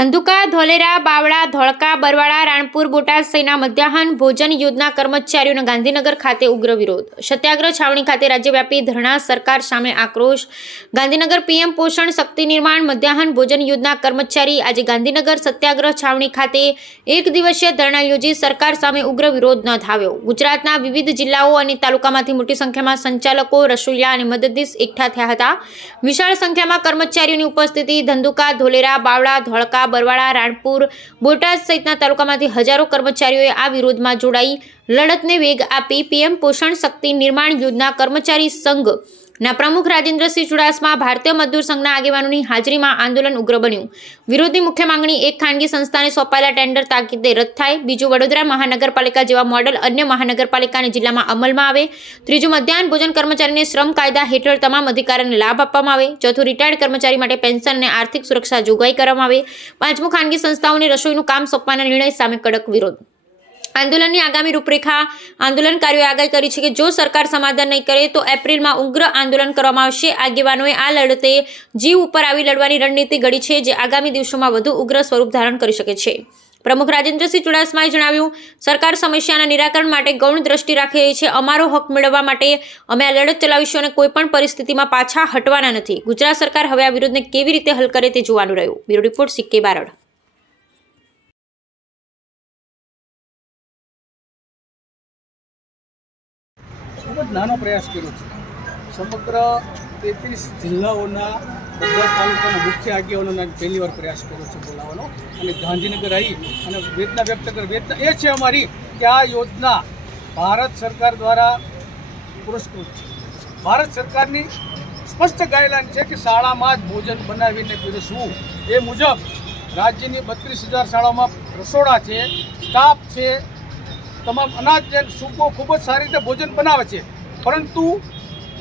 ધંધુકા, ધોલેરા, બાવળા, ધોળકા, બરવાળા, રાણપુર, બોટાદ સહિતના મધ્યાહન, ભોજન યોજના કર્મચારીઓનો ગાંધીનગર ખાતે ઉગ્ર વિરોધ. સત્યાગ્રહ છાવણી ખાતે રાજ્યવ્યાપી ધરણા, સરકાર સામે આક્રોશ. ગાંધીનગર પીએમ પોષણ શક્તિ નિર્માણ, મધ્યાહન, ભોજન યોજના કર્મચારી આજે ગાંધીનગર સત્યાગ્રહ છાવણી ખાતે એક દિવસીય ધરણા યોજી સરકાર સામે ઉગ્ર વિરોધ નોંધાવ્યો. ગુજરાતના વિવિધ જિલ્લાઓ અને તાલુકામાંથી મોટી સંખ્યામાં સંચાલકો, રસોઈયા અને મદદનીશ એકઠા થયા હતા. વિશાળ સંખ્યામાં કર્મચારીઓની ઉપસ્થિતિ ધંધુકા, ધોલેરા, બાવળા, ધોળકા બરવાળા, રાણપુર, બોટાદ સહિતના તાલુકામાંથી હજારો કર્મચારીઓએ આ વિરોધમાં જોડાઈ. લડતને વેગ આપી પીએમ પોષણ શક્તિ નિર્માણ યોજના કર્મચારી સંઘના પ્રમુખ રાજેન્દ્રસિંહ ચુડાસમા ભારતીય મજદૂર સંઘના આગેવાનોની હાજરીમાં આંદોલન ઉગ્ર બન્યું. વિરોધની મુખ્ય માંગણી એક ખાનગી સંસ્થાને સોંપાયેલા ટેન્ડર તાકીદે રદ થાય. બીજું, વડોદરા મહાનગરપાલિકા જેવા મોડલ અન્ય મહાનગરપાલિકા જિલ્લામાં અમલમાં આવે. ત્રીજું, મધ્યાહન ભોજન કર્મચારીને શ્રમ કાયદા હેઠળ તમામ અધિકારોને લાભ આપવામાં આવે. ચોથું રિટાયર્ડ કર્મચારી માટે પેન્શન અને આર્થિક સુરક્ષા જોગવાઈ કરવામાં આવે. પાંચમું, ખાનગી સંસ્થાઓને રસોઈનું કામ સોંપવાના નિર્ણય સામે કડક વિરોધ. આંદોલનની આગામી રૂપરેખા આંદોલનકારીઓએ આગાહી કરી છે કે જો સરકાર સમાધાન નહીં કરે તો એપ્રિલમાં ઉગ્ર આંદોલન કરવામાં આવશે. આગેવાનોએ આ લડતે જીવ ઉપર આવી લડવાની રણનીતિ ઘડી છે જે આગામી દિવસોમાં વધુ ઉગ્ર સ્વરૂપ ધારણ કરી શકે છે. પ્રમુખ રાજેન્દ્રસિંહ ચુડાસમાએ જણાવ્યું, સરકાર સમસ્યાના નિરાકરણ માટે ગૌણ દ્રષ્ટિ રાખી રહી છે. અમારો હક મેળવવા માટે અમે આ લડત ચલાવીશું અને કોઈપણ પરિસ્થિતિમાં પાછા હટવાના નથી. ગુજરાત સરકાર હવે આ વિરોધને કેવી રીતે હલ કરે તે જોવાનું રહ્યું. Bureau report Sikke Barad. નાનો પ્રયાસ કર્યો છે. સમગ્ર તેત્રીસ જિલ્લાઓના બધા તાલુકાના મુખ્ય આગેવાનોના પહેલી વાર પ્રયાસ કર્યો છે બોલાવવાનો. અને ગાંધીનગર આવી અને વેદના વ્યક્ત કરી. વેદના એ છે અમારી કે આ યોજના ભારત સરકાર દ્વારા પુરસ્કૃત છે. ભારત સરકારની સ્પષ્ટ ગાઈડલાઈન છે કે શાળામાં જ ભોજન બનાવીને પીરસવું. એ મુજબ રાજ્યની બત્રીસ હજાર શાળાઓમાં રસોડા છે, સ્ટાફ છે, તમામ અનાજ સૂકો ખૂબ જ સારી રીતે ભોજન બનાવે છે. પરંતુ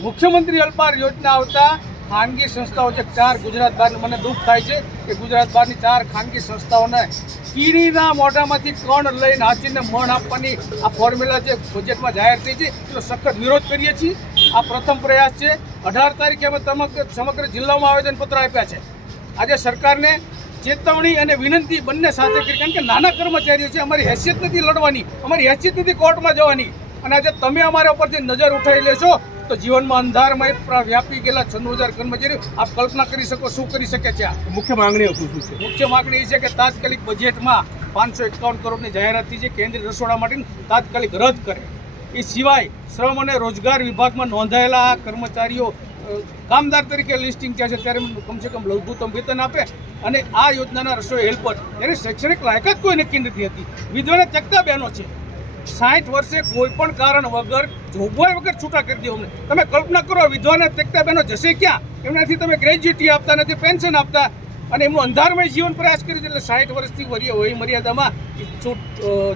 મુખ્યમંત્રી અલ્પાર યોજના આવતા ખાનગી સંસ્થાઓ છે, ચાર ગુજરાત બહારની મને દુઃખ થાય છે કે ગુજરાત બહારની ચાર ખાનગી સંસ્થાઓને કીડીના મોઢામાંથી કણ લઈને હાથીને મણ આપવાની આ ફોર્મ્યુલા જે બજેટમાં જાહેર થઈ છે, એનો સખત વિરોધ કરીએ છીએ. આ પ્રથમ પ્રયાસ છે. અઢાર તારીખે અમે સમગ્ર જિલ્લામાં આવેદનપત્ર આપ્યા છે. આજે સરકારને ચેતવણી અને વિનંતી બંને સાથે કરી, કારણ કે નાના કર્મચારીઓ છે, અમારી હેસિયત નથી લડવાની, અમારી હેસિયત નથી કોર્ટમાં જવાની. અને આજે તમે અમારા ઉપરથી નજર ઉઠાવી લેશો તો જીવનમાં અંધારમાં પ્ર- વ્યાપી ગયેલા છન્નું હજાર કર્મચારીઓ આપ કલ્પના કરી શકો શું કરી શકે છે આ મુખ્ય માંગણીઓ શું શું છે? મુખ્ય માંગણી એ છે કે તાત્કાલિક બજેટમાં પાંચસો એકાવન કરોડની જાહેરાત થઈ છે. કેન્દ્રીય રસોડા માટે તાત્કાલિક રદ કરે. એ સિવાય શ્રમ અને રોજગાર વિભાગમાં નોંધાયેલા કર્મચારીઓ કામદાર તરીકે લિસ્ટિંગ થયા છે. ત્યારે કમસે કમ લઘુત્તમ વેતન આપે અને આ યોજનાના રસોઈ હેલ્પર. એની શૈક્ષણિક લાયકાત કોઈ નક્કી નથી હતી વિધવાને તકતા બહેનો છે. સાઠ વર્ષે કોઈ પણ કારણ વગર જોગવાઈ વગર છૂટા કરી દો અમને. તમે કલ્પના કરો વિધવાને તેકતા બહેનો જશે ક્યાં? એમનાથી તમે ગ્રેજ્યુટી આપતા નથી પેન્શન આપતા. અને એમનું અંધારમય જીવન પ્રયાસ કર્યું છે એટલે સાઠ વર્ષથી વરી હોય મર્યાદામાં છૂટ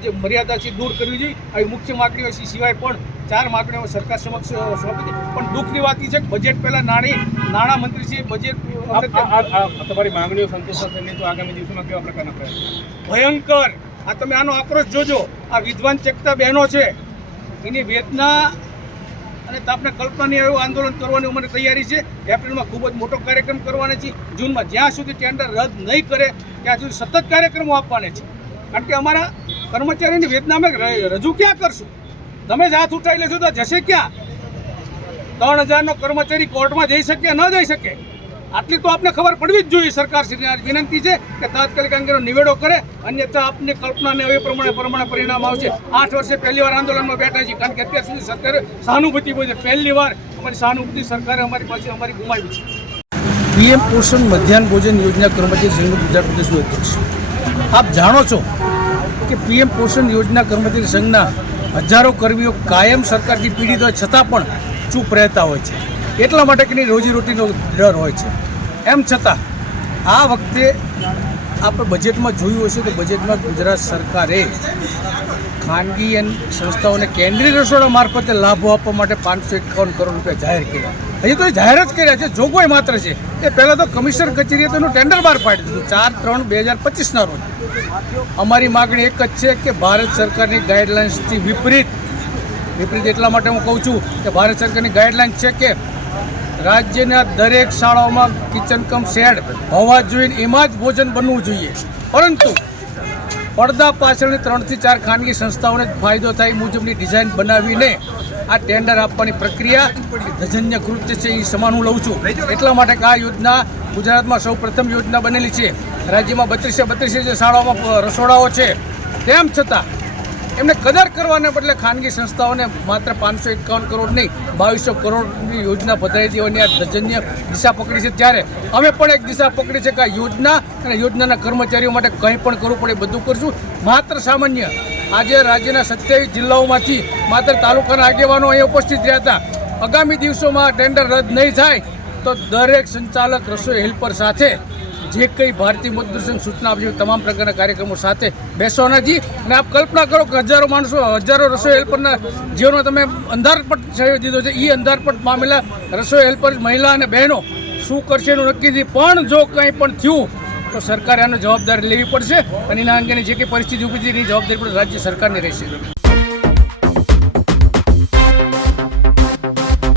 જે મર્યાદા છે દૂર કરવી જોઈએ. આવી મુખ્ય માગણીઓ છે સિવાય પણ ચાર માગણીઓ સરકાર સમક્ષ સોંપી છે. પણ દુઃખની વાત એ છે કે બજેટ પહેલાં નાણી નાણાં મંત્રી છે બજેટ તમારી માંગણીઓ સંતોષાશે નહીં તો આગામી દિવસોમાં કેવા પ્રકારના પ્રયાસ? ભયંકર. આ તમે આનો આક્રોશ જોજો. આ વિદ્વાન ચેકતા બહેનો છે. એની વેદના અને આપણે કલ્પના નહીં એવું આંદોલન કરવાની અમારી તૈયારી છે. એપ્રિલમાં ખૂબ જ મોટો કાર્યક્રમ કરવાના છે જૂનમાં જ્યાં સુધી ટેન્ડર રદ નહીં કરે, ત્યાં સુધી સતત કાર્યક્રમો આપવાના છે. કારણ કે અમારા કર્મચારીની વેદના અમે રજૂ ક્યાં કરશું? તમે જ હાથ ઉઠાવી લેશો તો જશે ક્યાં? ત્રણ હજારનો કર્મચારી કોર્ટમાં જઈ શકે, ન જઈ શકે? આટલી તો આપને ખબર પડવી જ જોઈએ સરકારશ્રીને. આજ વિનંતી છે કે તાત્કાલિક અંગેનો નિવેડો કરે, અન્યથા આપની કલ્પનાને એ પ્રમાણે પ્રમાણે પરિણામ આવશે. આઠ વર્ષે પહેલી વાર આંદોલનમાં બેઠા છીએ, કારણ કે અત્યાર સુધી સરકારે સહાનુભૂતિ બોલી પહેલી વાર અમારી સહાનુભૂતિ સરકારે અમારી પાસે અમારી ગુમાવી છે. પીએમ પોષણ મધ્યાહન ભોજન યોજના કર્મચારી સંઘ ગુજરાત પ્રદેશનું અધ્યક્ષ. આપ જાણો છો કે પીએમ પોષણ યોજના કર્મચારી સંઘના હજારો કર્મીઓ કાયમ સરકારથી પીડિત હોય, છતાં પણ ચૂપ રહેતા હોય છે. એટલા માટે એની રોજીરોટીનો ડર હોય છે. એમ છતાં, આ વખતે આપણે બજેટમાં જોયું હશે તો બજેટમાં ગુજરાત સરકારે ખાનગી એન સંસ્થાઓને કેન્દ્રીય રસોડા મારફતે લાભો આપવા માટે પાંચસો એકાવન કરોડ રૂપિયા જાહેર કર્યા. હજી તો જાહેર જ કર્યા છે, જોગવાઈ માત્ર છે. એ પહેલાં તો કમિશનર કચેરીએ તેનું ટેન્ડર બહાર પાડી દીધું, ચાર ત્રણ બે હજાર પચીસના રોજ. અમારી માગણી એક જ છે કે ભારત સરકારની ગાઈડલાઇન્સથી વિપરીત વિપરીત એટલા માટે હું કહું છું કે ભારત સરકારની ગાઈડલાઇન છે કે રાજ્યના દરેક શાળાઓમાં કિચન કમ શેડ હોવા જોઈએ એમાં જ ભોજન બનવું જોઈએ. પરંતુ પડદા પાછળની ત્રણથી ચાર ખાનગી સંસ્થાઓને ફાયદો થાય મુજબની ડિઝાઇન બનાવીને આ ટેન્ડર આપવાની પ્રક્રિયા ધજન્ય કૃત્ય છે એ સમાન હું લઉં છું. એટલા માટે આ યોજના ગુજરાતમાં સૌ પ્રથમ યોજના બનેલી છે. રાજ્યમાં બત્રીસે બત્રીસે જે શાળાઓમાં રસોડાઓ છે, તેમ છતાં એમને કદર કરવાને બદલે ખાનગી સંસ્થાઓને માત્ર પાંચસો એકાવન કરોડ નહીં, બાવીસો કરોડની યોજના વધારી દેવાની આ ધજન્ય દિશા પકડી છે. ત્યારે અમે પણ એક દિશા પકડી છે કે આ યોજના અને યોજનાના કર્મચારીઓ માટે કંઈ પણ કરવું પડે બધું કરશું. માત્ર સામાન્ય આજે રાજ્યના સત્યાવીસ જિલ્લાઓમાંથી માત્ર તાલુકાના આગેવાનો અહીં ઉપસ્થિત રહ્યા હતા. આગામી દિવસોમાં ટેન્ડર રદ નહીં થાય તો દરેક સંચાલક, રસોઈ હેલ્પર સાથે જે કંઈ ભારતીય મજદૂર સૂચના આપશે તમામ પ્રકારના કાર્યક્રમો સાથે બેસવાના છીએ અને આપ કલ્પના કરો કે હજારો માણસો, હજારો રસોઈ હેલ્પરના જીવનમાં તમે અંધારપટ છાવી દીધો છે એ અંધારપટ પામેલા રસોઈ હેલ્પર મહિલા અને બહેનો શું કરશે એનું નક્કી નથી. પણ જો કંઈ પણ થયું, તો સરકારે આનો જવાબદારી લેવી પડશે અને એના અંગેની જે કંઈ પરિસ્થિતિ ઊભી થઈ, એની જવાબદારી પણ રાજ્ય સરકારની રહેશે.